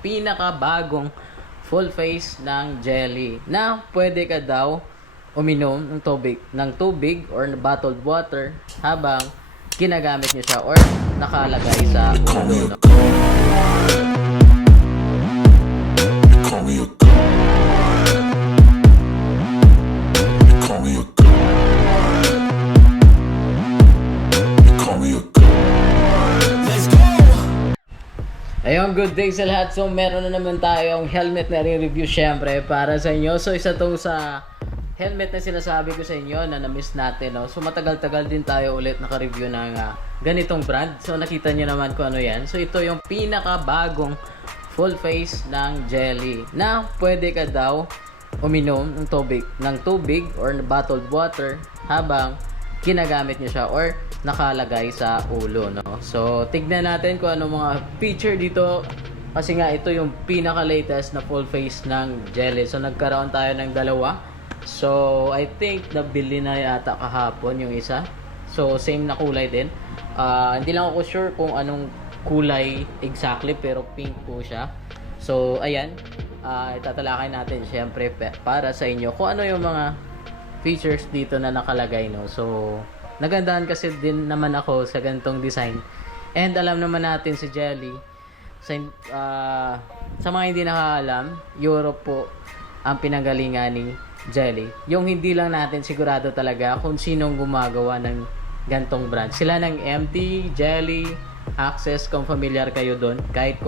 pinakabagong full face ng jelly na pwede ka daw uminom ng tubig or bottled water habang ginagamit nyo siya or nakalagay sa ulo. Ayun, good day sa lahat. So, meron na naman tayong helmet na review syempre para sa inyo. So, isa tong sa helmet na sinasabi ko sa inyo na na-miss natin. No? So, matagal-tagal din tayo ulit naka-review ng ganitong brand. So, nakita nyo naman kung ano yan. So, ito yung pinakabagong full face ng jelly na pwede ka daw uminom ng tubig or bottled water habang ginagamit nyo siya or nakalagay sa ulo, no? So, tignan natin kung ano mga feature dito kasi nga ito yung pinaka-latest na full face ng jelly. So, nagkaroon tayo ng dalawa. So, I think nabili na yata kahapon yung isa. So, same na kulay din. Hindi lang ako sure kung anong kulay exactly pero pink po siya. So, ayan. Itatalakay natin syempre para sa inyo kung ano yung mga features dito na nakalagay, no. So, nagandahan kasi din naman ako sa ganitong design. And alam naman natin si Jelly sa mga hindi nakakaalam, Europe po ang pinanggalingan ni Jelly. Yung hindi lang natin sigurado talaga kung sinong gumagawa ng gantong brand. Sila ng MT, Jelly, Access, kung familiar kayo doon. Kahit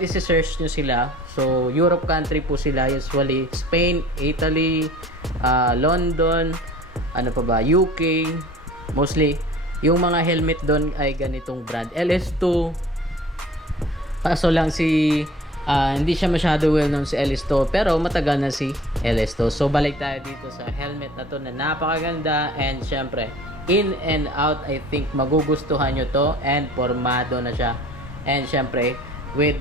isi-search nyo sila, so Europe country po sila usually, Spain, Italy, London, ano pa ba, UK, mostly yung mga helmet doon ay ganitong brand. LS2, kaso lang hindi siya masyado well known si LS2 pero matagal na si LS2. So balik tayo dito sa helmet na to na napakaganda, and syempre in and out, I think magugustuhan nyo to, and formado na siya, and syempre with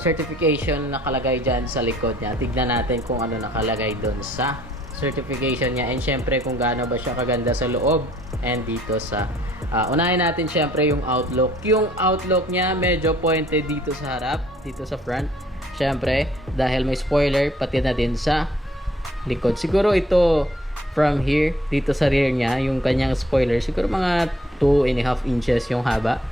certification nakalagay dyan sa likod niya. Tignan natin kung ano nakalagay doon sa certification niya, and syempre kung gaano ba siya kaganda sa loob and dito sa unahin natin syempre yung outlook. Yung outlook niya medyo pointed dito sa harap, dito sa front syempre dahil may spoiler, pati na din sa likod. Siguro ito from here, dito sa rear niya, yung kanyang spoiler siguro mga 2.5 inches yung haba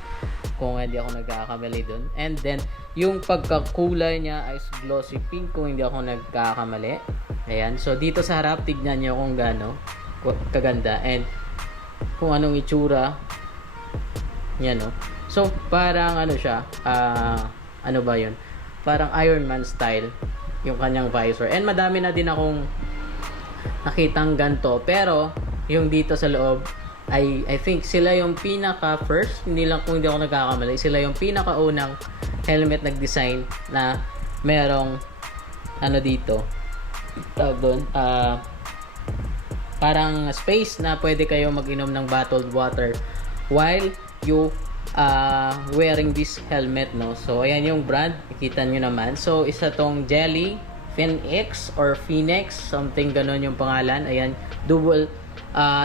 kung hindi ako nagkakamali dun. And then yung pagkakulay niya ay glossy pink kung hindi ako nagkakamali. Ayan, so dito sa harap tignan niyo kung gaano kaganda and kung anong itsura yan, no. So parang ano siya, ano ba yun, parang Iron Man style yung kanyang visor, and madami na din akong nakitang ganto, pero yung dito sa loob I think sila yung pinaka first, hindi lang kung hindi ako nagkakamali, sila yung pinakaunang helmet nag-design na merong ano dito tawag doon, parang space na pwede kayo mag-inom ng bottled water while you wearing this helmet, no. So ayan yung brand, nakita nyo naman. So isa tong Jelly Phoenix or Phoenix, something ganon yung pangalan. Ayan, double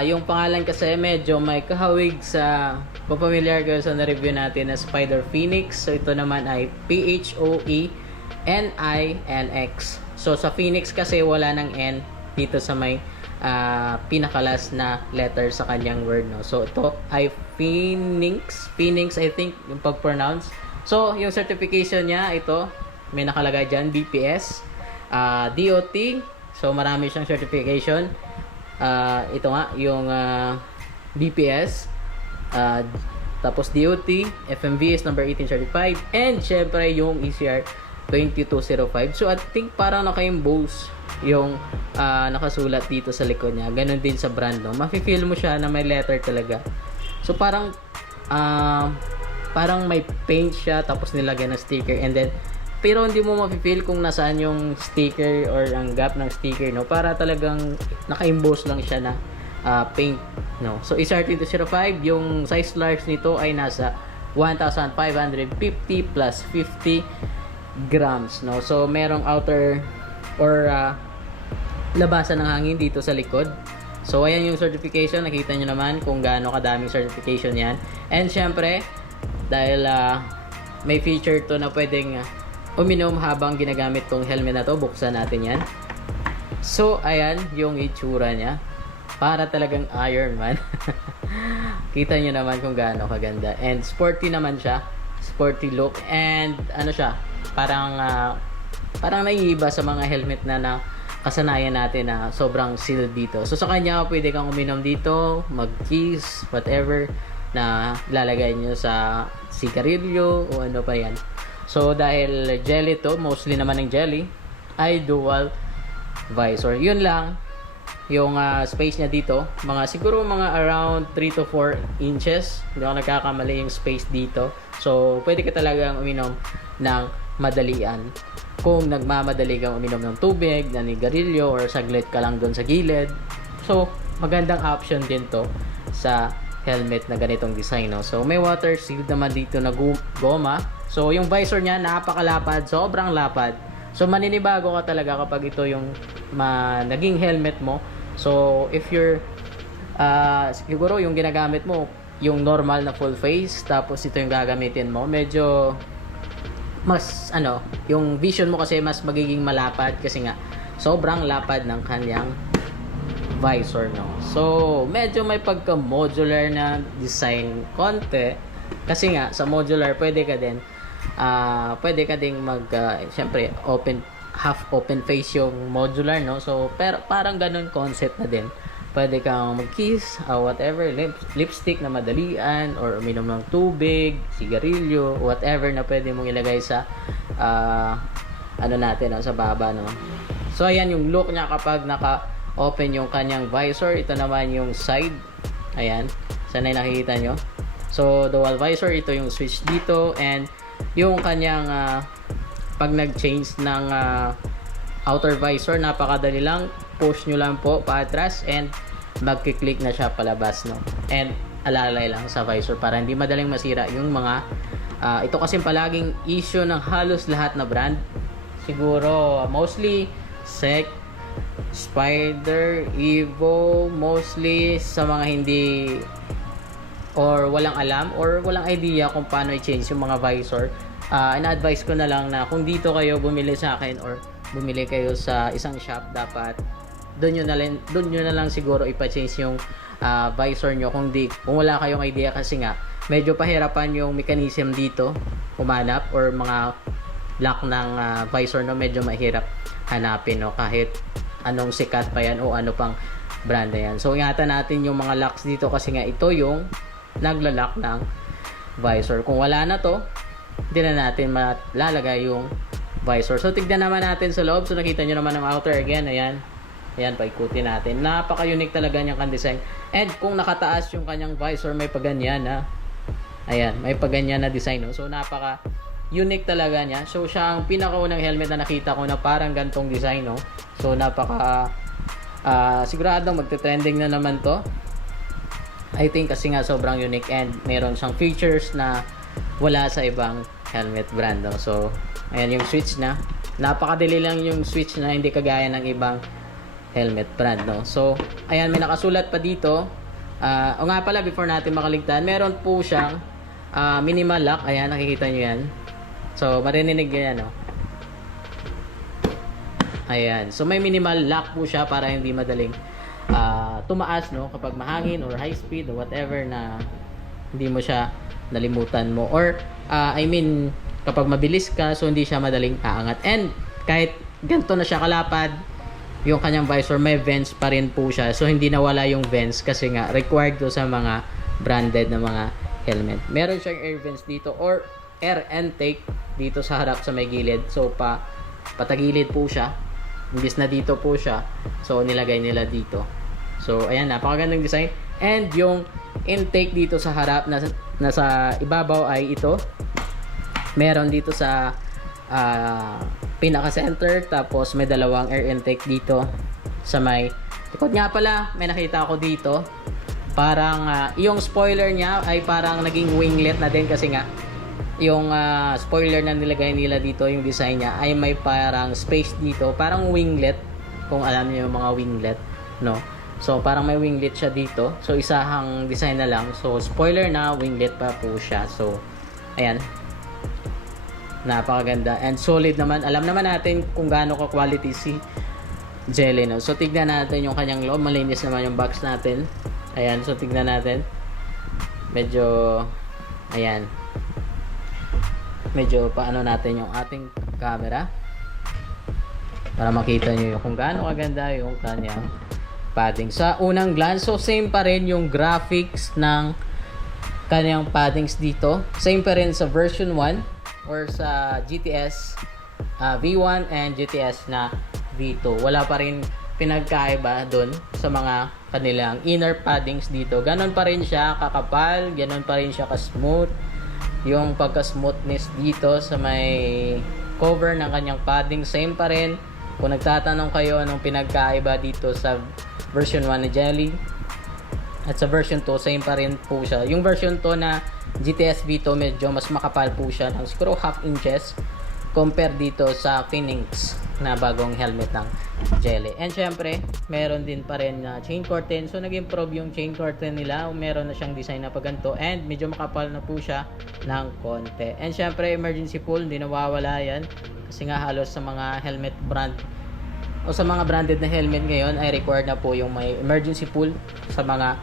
yung pangalan kasi medyo may kahawig sa, kung familiar kayo sa na-review natin na Spider Phoenix. So ito naman ay PHOENINX. So sa Phoenix kasi wala ng N dito sa may pinakalas na letter sa kanyang word, no. So ito ay Phoenix I think yung pag-pronounce. So yung certification niya, ito may nakalagay dyan, BPS, DOT. So marami siyang certification. Ito nga yung BPS, tapos DOT, FMVS number 18 certified, and syempre yung ECR 2205. So I think parang naka-emboss yung nakasulat dito sa likod niya. Ganon din sa brand, no. Mafe-feel mo siya na may letter talaga. So parang may paint siya tapos nilagyan ng sticker, and then pero hindi mo mafe-feel kung nasaan yung sticker or ang gap ng sticker, no. Para talagang naka-emboss lang siya na paint, no. So ECR 2205, yung size large nito ay nasa 1,550 plus 50 grams, no. So merong outer or labasan ng hangin dito sa likod. So ayan yung certification, nakita nyo naman kung gaano kadaming certification yan. And syempre dahil may feature to na pwedeng uminom habang ginagamit tong helmet na to. Buksan natin yan. So, ayan yung itsura niya. Para talagang Iron Man. Kita nyo naman kung gaano kaganda. And sporty naman siya. Sporty look. And ano siya, parang naiiba sa mga helmet na kasanayan natin na sobrang sealed dito. So, sa kanya, pwede kang uminom dito, mag-kiss, whatever, na lalagay nyo sa sigarilyo o ano pa yan. So, dahil jelly to, mostly naman ng jelly, ay dual visor. Yun lang yung space niya dito, siguro mga around 3 to 4 inches. Hindi ako nagkakamali yung space dito. So pwede ka talagang uminom ng madalian kung nagmamadali kang uminom ng tubig, nanigarilyo, or saglit ka lang doon sa gilid. So magandang option din to sa helmet na ganitong design, no? So may water sealed naman dito na goma. So yung visor niya napakalapad, sobrang lapad. So maninibago ka talaga kapag ito yung naging helmet mo. So if you're siguro yung ginagamit mo yung normal na full face, tapos ito yung gagamitin mo, medyo mas yung vision mo kasi mas magiging malapad kasi nga sobrang lapad ng kanyang visor, no? So medyo may pagka modular na design konti kasi nga sa modular pwede ka ding syempre half open face yung modular, no? So pero parang ganun concept na din. Pwede kang mag-kiss, whatever, lipstick na madalian, or uminom ng tubig, sigarilyo, whatever na pwede mong ilagay sa sa baba, no? So ayan yung look niya kapag naka-open yung kanyang visor. Ito naman yung side. Ayan, sanay nakikita nyo. So dual visor, ito yung switch dito, and yung kanyang pag nag-change ng outer visor, napakadali lang. Push nyo lang po paatras and magki-click na siya palabas, no? And alalay lang sa visor para hindi madaling masira yung mga ito kasi palaging issue ng halos lahat na brand. Siguro mostly Sec, Spider, Evo, mostly sa mga hindi or walang alam or walang idea kung paano i-change yung mga visor. Ina-advise ko na lang na kung dito kayo bumili sa akin or bumili kayo sa isang shop, dapat doon nyo na lang siguro ipa-change yung visor nyo kung wala kayong idea, kasi nga medyo pahirapan yung mechanism dito humanap, or mga lock ng visor, no, medyo mahirap hanapin, no, kahit anong sikat pa yan o ano pang brand na yan. So ingatan natin yung mga locks dito kasi nga ito yung nagla-lock ng visor. Kung wala na to, hindi na natin malalagay yung visor. So tignan naman natin sa loob. So nakita nyo naman ang outer again. Ayan, paikutin natin. Napaka-unique talaga niyang design. And kung nakataas yung kanyang visor, may paganyan na. Ayan, may paganyan na design, no? So napaka-unique talaga niya. So siya ang pinakaunang helmet na nakita ko na parang gantong design, no? So siguradong magte-trending na naman to. I think kasi nga sobrang unique and meron siyang features na wala sa ibang helmet brand, no? So ayan yung switch na. Napakadali lang yung switch na, hindi kagaya ng ibang helmet brand, no? So ayan, may nakasulat pa dito. O nga pala, before natin makaligtaan, meron po siyang minimal lock. Ayan, nakikita nyo yan. So marinig nyo yan, no? Ayan, so may minimal lock po siya para hindi madaling tumaas, no, kapag mahangin or high speed or whatever, na hindi mo siya nalimutan mo, or kapag mabilis ka, so hindi siya madaling aangat. And kahit ganito na siya kalapad yung kanyang visor, may vents pa rin po siya. So hindi nawala yung vents kasi nga required to sa mga branded na mga helmet. Meron siyang air vents dito or air intake dito sa harap sa may gilid. So patagilid po siya. Imbis na dito po siya, so nilagay nila dito. So ayan, napakagandang design. And yung intake dito sa harap, nasa ibabaw ay ito. Meron dito sa pinaka center, tapos may dalawang air intake dito sa may likod. Nga pala, may nakita ako dito, parang yung spoiler niya ay parang naging winglet na din, kasi nga yung spoiler na nilagay nila dito, yung design niya ay may parang space dito, parang winglet, kung alam niyo yung mga winglet, no? So parang may winglet siya dito. So isahang design na lang. So spoiler na, winglet pa po siya. So ayan, napakaganda and solid naman. Alam naman natin kung gaano ka quality si Jelly, no? So tignan natin yung kanyang loob. Malinis naman yung box natin. Ayan, so tignan natin. Medyo ayan. Medyo paano natin yung ating camera para makita nyo yung kung gaano kaganda yung kanyang padding. Sa unang glance, so same pa rin yung graphics ng kanyang paddings dito. Same pa rin sa version 1 or sa GTS V1 and GTS na V2. Wala pa rin pinagkaiba doon sa mga kanilang inner paddings dito. Ganon pa rin siya kakapal, ganon pa rin siya ka-smooth. Yung pagka-smoothness dito sa may cover ng kanyang padding, same pa rin. Kung nagtatanong kayo anong pinagkaiba dito sa version 1 ni Jelly at sa version 2, same pa rin po siya. Yung version 2 na GTS V2, medyo mas makapal po siya ng siguro half inches compare dito sa Phoenix na bagong helmet ng Jelly. And syempre, meron din pa rin na chain curtain. So nag-improve yung chain curtain nila. Meron na siyang design na paganto and medyo makapal na po siya ng konti. And syempre, emergency pull, hindi nawawala yan. Kasi nga halos sa mga helmet brand o sa mga branded na helmet ngayon ay required na po yung may emergency pull sa mga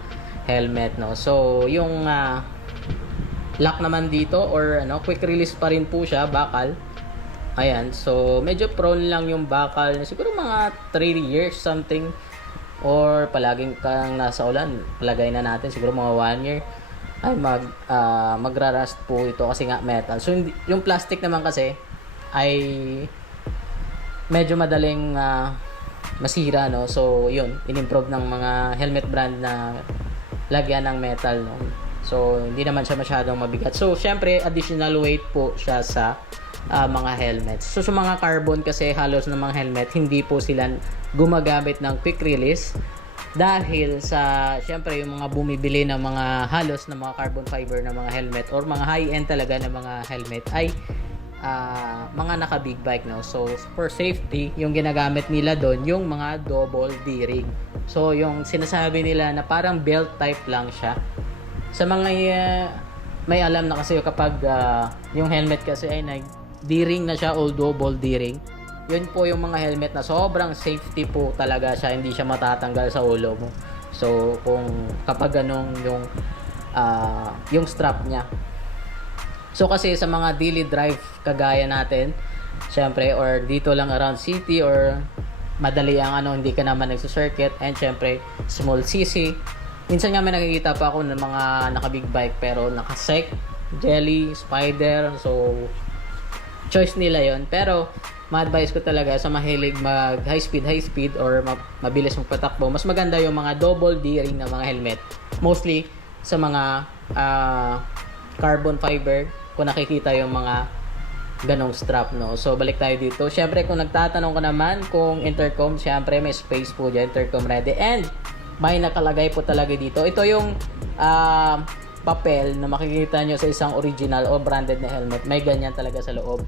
helmet, no. So yung lock naman dito or quick release pa rin po siya, bakal. Ayan, so medyo prone lang yung bakal, siguro mga 3 years something or palaging kang nasa ulan, palagay na natin siguro mga 1 year ay magra-rust po ito kasi nga metal. So yung plastic naman kasi ay medyo madaling masira, no. So yun, in-improve ng mga helmet brand na lagyan ng metal, no. So hindi naman siya masyadong mabigat. So syempre additional weight po siya sa mga helmets. So sa mga carbon kasi halos ng mga helmet, hindi po sila gumagamit ng quick release dahil sa syempre yung mga bumibili ng mga halos ng mga carbon fiber na mga helmet or mga high-end talaga na mga helmet ay mga naka big bike, no. So for safety, yung ginagamit nila doon yung mga double D-ring. So yung sinasabi nila na parang belt type lang siya. Sa mga may alam na kasi kapag yung helmet kasi ay D-ring na siya o double D-ring, yun po yung mga helmet na sobrang safety po talaga siya, hindi siya matatanggal sa ulo mo. So kung kapag ganong yung strap niya. So kasi sa mga daily drive kagaya natin, syempre, or dito lang around city or madali ang hindi ka naman nagsusircuit, and syempre small cc. Minsan nga may nakikita pa ako ng mga naka big bike pero naka-sec, Jelly, Spider. So choice nila yon, pero ma-advise ko talaga sa mahilig mag high speed or mabilis magpatakbo, mas maganda yung mga double D-ring na mga helmet, mostly sa mga carbon fiber kung nakikita yung mga ganong strap, no. So balik tayo dito. Syempre kung nagtatanong ka naman kung intercom, syempre may space po dyan, intercom ready, and may nakalagay po talaga dito. Ito yung papel na makikita nyo sa isang original o branded na helmet. May ganyan talaga sa loob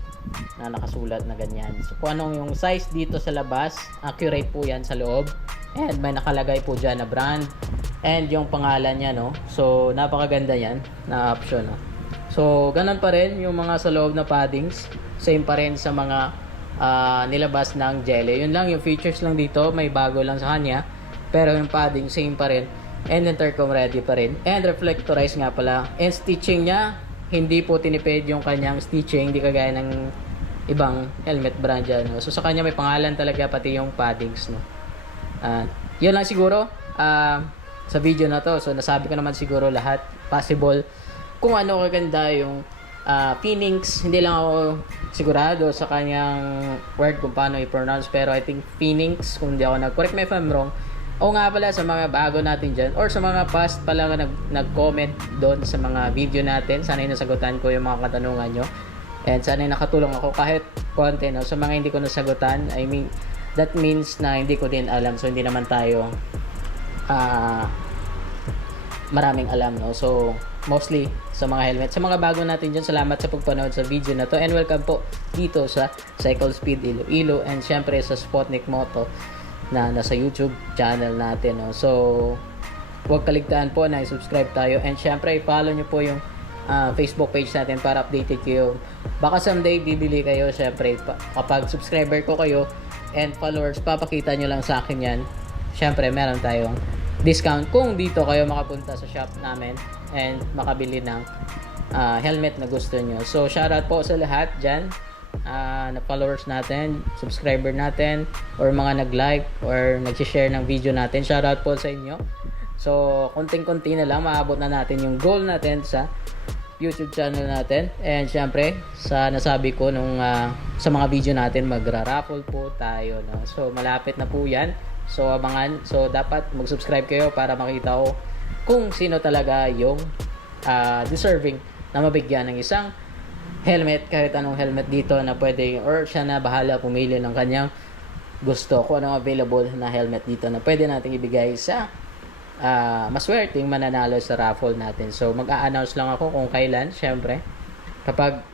na nakasulat na ganyan. So kung anong yung size dito sa labas, accurate po yan sa loob. And may nakalagay po dyan na brand and yung pangalan niya, no. So napakaganda yan na option, no. So ganun pa rin yung mga sa loob na paddings. Same pa rin sa mga nilabas ng Jelly. Yun lang yung features lang dito, may bago lang sa kanya. Pero yung padding same pa rin. And intercom ready pa rin. And reflectorized nga pala. And stitching niya, hindi po tinipid yung kanyang stitching. Hindi kagaya ng ibang helmet brand dyan, no? So sa kanya may pangalan talaga pati yung paddings, no? Yun lang siguro sa video na to. So nasabi ko naman siguro lahat possible kung ano kaganda yung Phoenix. Hindi lang ako sigurado sa kanyang word kung paano i-pronounce, pero I think Phoenix, kung hindi ako nag-correct me if I'm wrong. O nga pala sa mga bago natin dyan or sa mga past pala nag-comment doon sa mga video natin, sana'y nasagutan ko yung mga katanungan nyo and sana'y nakatulong ako kahit konti, no? Sa mga hindi ko nasagutan, I mean, that means na hindi ko din alam, so hindi naman tayo maraming alam, no? So mostly sa mga helmet. Sa mga bago natin dyan, salamat sa pagpanood sa video na to and welcome po dito sa Cycle Speed Iloilo and syempre sa Spotnik Moto na nasa YouTube channel natin, no? So huwag kaligtaan po na i-subscribe tayo and syempre i-follow nyo po yung Facebook page natin para updated kayo. Baka someday bibili kayo, syempre kapag subscriber ko kayo and followers, papakita nyo lang sa akin yan. Syempre meron tayong discount kung dito kayo makapunta sa shop namin and makabili ng helmet na gusto nyo. So shoutout po sa lahat dyan na followers natin, subscriber natin, or mga nag-like or nag-share ng video natin. Shoutout po sa inyo. So konting-konti na lang maabot na natin yung goal natin sa YouTube channel natin. And syempre sa nasabi ko nung sa mga video natin, magra-raffle po tayo, no? So malapit na po yan. So abangan. So dapat mag-subscribe kayo para makita ko kung sino talaga yung deserving na mabigyan ng isang helmet, kahit anong helmet dito na pwede, or siya na bahala pumili ng kanyang gusto kung anong available na helmet dito na pwede natin ibigay sa maswerteng mananalo sa raffle natin. So mag-a-announce lang ako kung kailan. Syempre kapag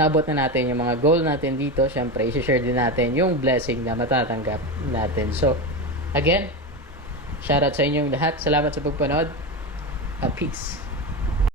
nabot na natin yung mga goal natin dito, syempre i-share din natin yung blessing na matatanggap natin. So again, shoutout sa inyong lahat. Salamat sa pagpanood. Peace.